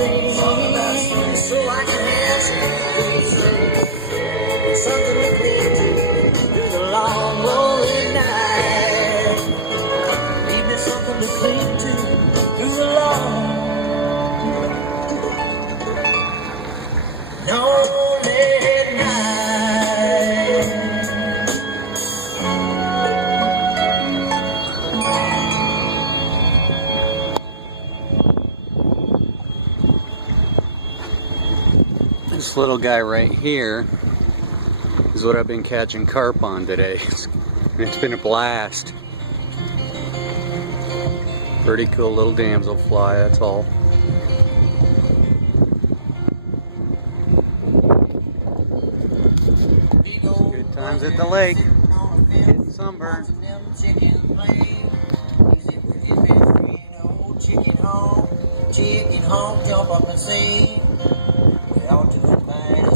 rain, so I can have something to cling to through the long, lonely night. Leave me something to cling to through the long, lonely night. This little guy right here is what I've been catching carp on today. It's been a blast. Pretty cool little damselfly, that's all. Good times at the lake. Getting sunburned. Chicken home, jump up and see. We ought to look back.